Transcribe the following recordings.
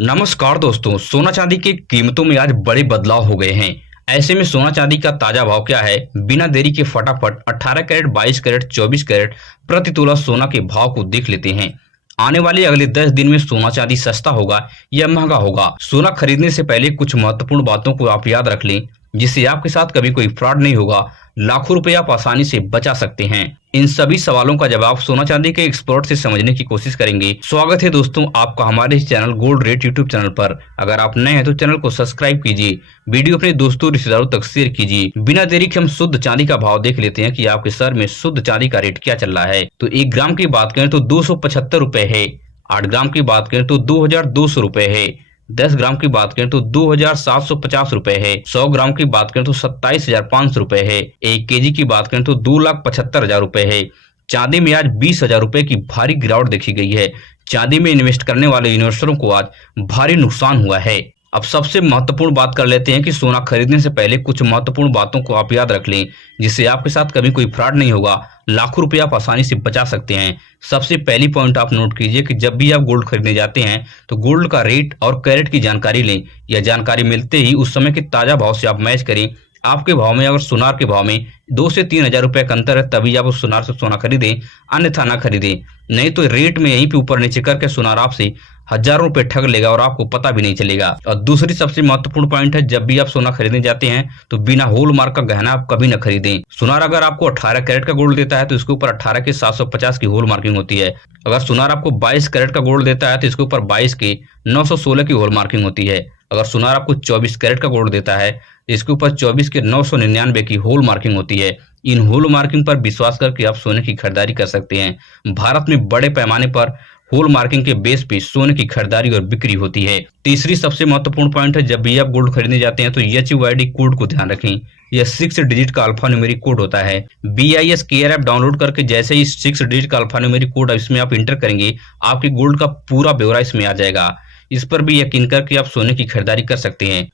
नमस्कार दोस्तों, सोना चांदी की कीमतों में आज बड़े बदलाव हो गए हैं। ऐसे में सोना चांदी का ताजा भाव क्या है, बिना देरी के फटाफट 18 कैरेट, 22 कैरेट, 24 कैरेट प्रति तोला सोना के भाव को देख लेते हैं। आने वाले अगले 10 दिन में सोना चांदी सस्ता होगा या महंगा होगा। सोना खरीदने से पहले कुछ महत्वपूर्ण बातों को आप याद रख लें, जिससे आपके साथ कभी कोई फ्रॉड नहीं होगा। लाखों रुपए आप आसानी से बचा सकते हैं। इन सभी सवालों का जवाब सोना चांदी के एक्सपर्ट से समझने की कोशिश करेंगे। स्वागत है दोस्तों आपका हमारे इस channel gold rate YouTube channel पर। अगर आप नए हैं तो चैनल को सब्सक्राइब कीजिए, वीडियो अपने दोस्तों रिश्तेदारों तक शेयर कीजिए। बिना देरी के हम शुद्ध चांदी का भाव देख लेते हैं कि आपके शहर में शुद्ध चांदी का रेट क्या चल रहा है। तो 1 ग्राम की बात करें तो 275 रुपए है। 8 ग्राम की बात करें तो 2200 रुपए है। 10 ग्राम की बात करें तो 2750 रुपए है। 100 ग्राम की बात करें तो 27,500 रुपए है। 1 केजी की बात करें तो 2,75,000 रुपए है। चांदी में आज 20,000 रुपए की भारी गिरावट देखी गई है। चांदी में इन्वेस्ट करने वाले इन्वेस्टरों को आज भारी नुकसान हुआ है। अब सबसे महत्वपूर्ण बात कर लेते हैं कि सोना खरीदने से पहले कुछ महत्वपूर्ण बातों को आप याद रख लें, जिससे आपके साथ कभी कोई फ्रॉड नहीं होगा। लाखों रुपए आप आसानी से बचा सकते हैं। सबसे पहली पॉइंट आप नोट कीजिए कि जब भी आप गोल्ड खरीदने जाते हैं तो गोल्ड का रेट और कैरेट की जानकारी लें। यह जानकारी मिलते ही उस समय के ताजा भाव से आप मैच करें। आपके भाव में अगर सुनार के भाव में 2 से 3 हजार रुपए का अंतर है, तभी आप उस सुनार से सोना खरीदें, अन्यथा ना खरीदें। नहीं तो रेट में यहीं पे ऊपर नीचे करके सुनार आपसे हजारों रुपए ठग लेगा और आपको पता भी नहीं चलेगा। और दूसरी सबसे महत्वपूर्ण पॉइंट है, जब भी आप सोना खरीदने जाते हैं तो बिना होल मार्क का गहना आप कभी न खरीदें। सुनार अगर आपको 18 कैरेट का गोल्ड देता है तो इसके ऊपर 18 के 750 की होल मार्किंग होती है। अगर सुनार आपको 22 कैरेट का गोल्ड देता है तो इसके ऊपर 22 के 916 की होल मार्किंग होती है। अगर सुनार आपको 24 कैरेट का गोल्ड देता है तो इसके ऊपर 24 के 999 की होल मार्किंग होती है। इन होल मार्किंग पर विश्वास करके आप सोने की खरीदारी कर सकते हैं। भारत में बड़े पैमाने पर होल मार्किंग के बेस पे सोने की खरीदारी और बिक्री होती है। तीसरी सबसे महत्वपूर्ण पॉइंट है, जब भी आप गोल्ड खरीदने जाते हैं तो HUID कोड को ध्यान रखें। यह 6 डिजिट का अल्फा न्यूमेरिक कोड होता है। BIS केयर ऐप डाउनलोड करके जैसे ही 6 डिजिट का अल्फा न्यूमेरिक कोड इसमें आप इंटर करेंगे, आपके गोल्ड का पूरा ब्यौरा इसमें आ जाएगा। इस पर भी यकीन करके आप सोने की खरीदारी कर सकते हैं।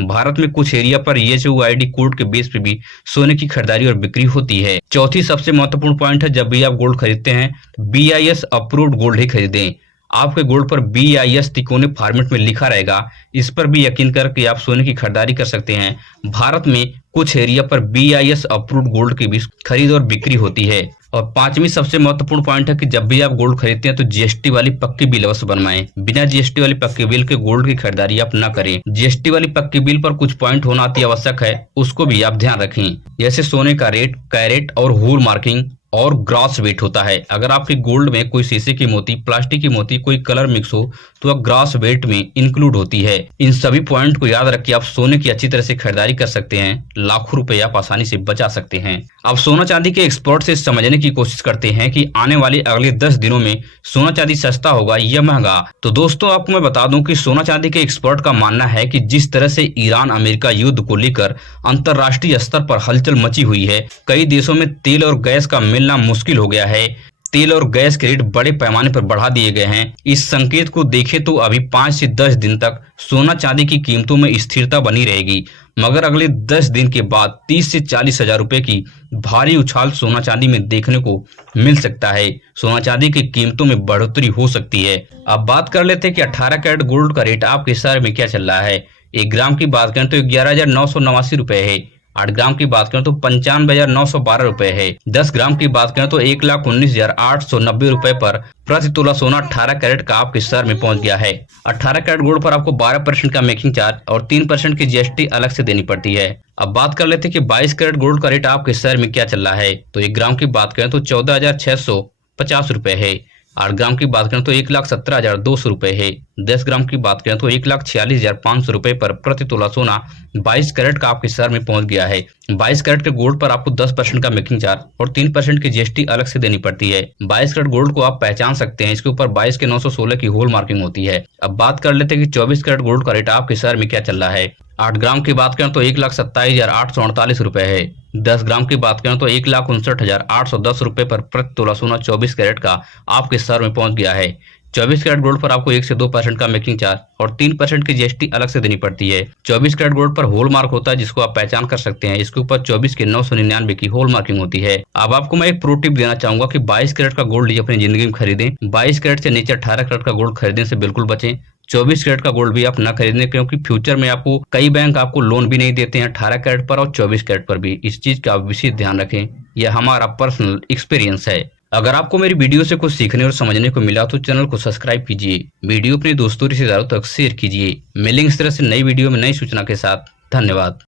भारत में कुछ एरिया पर HUID कोड के बेस पे भी सोने की खरीदारी और बिक्री होती है। चौथी सबसे महत्वपूर्ण पॉइंट है, जब भी आप गोल्ड खरीदते हैं BIS अप्रूव्ड गोल्ड ही खरीदें। आपके गोल्ड पर BIS तिकोने फॉर्मेट में लिखा रहेगा। इस पर भी यकीन करके आप सोने की खरीदारी कर सकते हैं। भारत में कुछ एरिया पर BIS अप्रूव्ड गोल्ड की भी खरीद और बिक्री होती है। और पांचवी सबसे महत्वपूर्ण पॉइंट है कि जब भी आप गोल्ड खरीदते हैं तो GST वाली पक्की बिल अवश्य बनवाएं। बिना GST वाली पक्की बिल के गोल्ड की खरीदारी आप न करें। GST वाली पक्की बिल पर कुछ पॉइंट होना अति आवश्यक है, उसको भी आप ध्यान रखें। जैसे सोने का रेट, कैरेट और होल मार्किंग और ग्रॉस वेट होता है। अगर आपके गोल्ड में कोई शीशे की मोती, प्लास्टिक की मोती, कोई कलर मिक्स हो तो वह ग्रॉस वेट में इंक्लूड होती है। इन सभी पॉइंट को याद रख के आप सोने की अच्छी तरह से खरीदारी कर सकते हैं। लाखों रुपए आप आसानी से बचा सकते हैं। अब सोना चांदी के एक्सपर्ट से समझने की कोशिश करते हैं कि आने वाले अगले 10 दिनों में सोना चांदी सस्ता होगा या महंगा। तो दोस्तों आपको मैं बता दूं कि सोना चांदी के एक्सपर्ट का मानना है कि जिस तरह से ईरान अमेरिका युद्ध को लेकर अंतरराष्ट्रीय स्तर पर हलचल मची हुई है, कई देशों में तेल और गैस का मिलना मुश्किल हो गया है। तेल और गैस के रेट बड़े पैमाने पर बढ़ा दिए गए हैं। इस संकेत को देखें तो अभी 5 से 10 दिन तक सोना चांदी की कीमतों में स्थिरता बनी रहेगी, मगर अगले 10 दिन के बाद 30 से 40 हजार रुपए की भारी उछाल सोना चांदी में देखने को मिल सकता है। सोना चांदी की कीमतों में बढ़ोतरी हो सकती है। अब बात कर लेते हैं कि 18 कैरेट गोल्ड का रेट आपके शहर में क्या चल रहा है। 1 ग्राम की बात करें तो 11,989 रुपए है। 8 ग्राम की बात करें तो 95,912 रुपए है। 10 ग्राम की बात करें तो 1,19,890 रुपए पर प्रति तोला सोना 18 कैरेट का आपके शहर में पहुंच गया है। 18 कैरेट गोल्ड पर आपको 12% का मेकिंग चार्ज और 3% की GST अलग से देनी पड़ती है। अब बात कर लेते हैं कि 22 कैरेट गोल्ड का रेट आपके शहर में क्या चल रहा है। तो 1 ग्राम की बात करें तो 14,650 रुपए है। 8 ग्राम की बात करें तो 1,17,200 रुपए है। 10 ग्राम की बात करें तो 1,46,500 रुपए पर प्रति तोला सोना 22 कैरेट का आपके शहर में पहुंच गया है। 22 कैरेट के गोल्ड पर आपको 10% का मेकिंग चार्ज और 3% की GST अलग से देनी पड़ती है। 22 कैरेट गोल्ड को आप पहचान सकते हैं, इसके ऊपर 22 के 916 की होल मार्किंग होती है। अब बात कर लेते हैं कि 24 कैरेट गोल्ड का रेट आपके शहर में क्या चल रहा है। 8 ग्राम की बात करें तो 1,27,848 रुपए है। 10 ग्राम की बात करें तो 1,59,810 रुपए पर प्रति तोला सोना 24 कैरेट का आपके शहर में पहुंच गया है। 24 कैरेट गोल्ड पर आपको 1 से 2% का मेकिंग चार्ज और 3% की जीएसटी अलग से देनी पड़ती है। 24 कैरेट गोल्ड पर होल मार्क होता है जिसको आप पहचान कर सकते हैं। इसके ऊपर 24 के 999 की होल मार्किंग होती है। अब आपको मैं एक प्रो टिप देना चाहूंगा कि 22 कैरेट का गोल्ड अपनी जिंदगी में खरीदें। 22 कैरेट से नीचे 18 कैरेट का गोल्ड खरीदने से बिल्कुल बचें। 24 कैरेट का गोल्ड भी आप न खरीदें, क्योंकि फ्यूचर में आपको कई बैंक आपको लोन भी नहीं देते हैं 18 कैरेट पर और 24 कैरेट पर भी। इस चीज का आप विशेष ध्यान रखें, यह हमारा पर्सनल एक्सपीरियंस है। अगर आपको मेरी वीडियो से कुछ सीखने और समझने को मिला तो चैनल को सब्सक्राइब कीजिए, वीडियो अपने दोस्तों रिश्तेदारों तक शेयर कीजिए। मिलेंगे इस तरह से नई वीडियो में नई सूचना के साथ। धन्यवाद।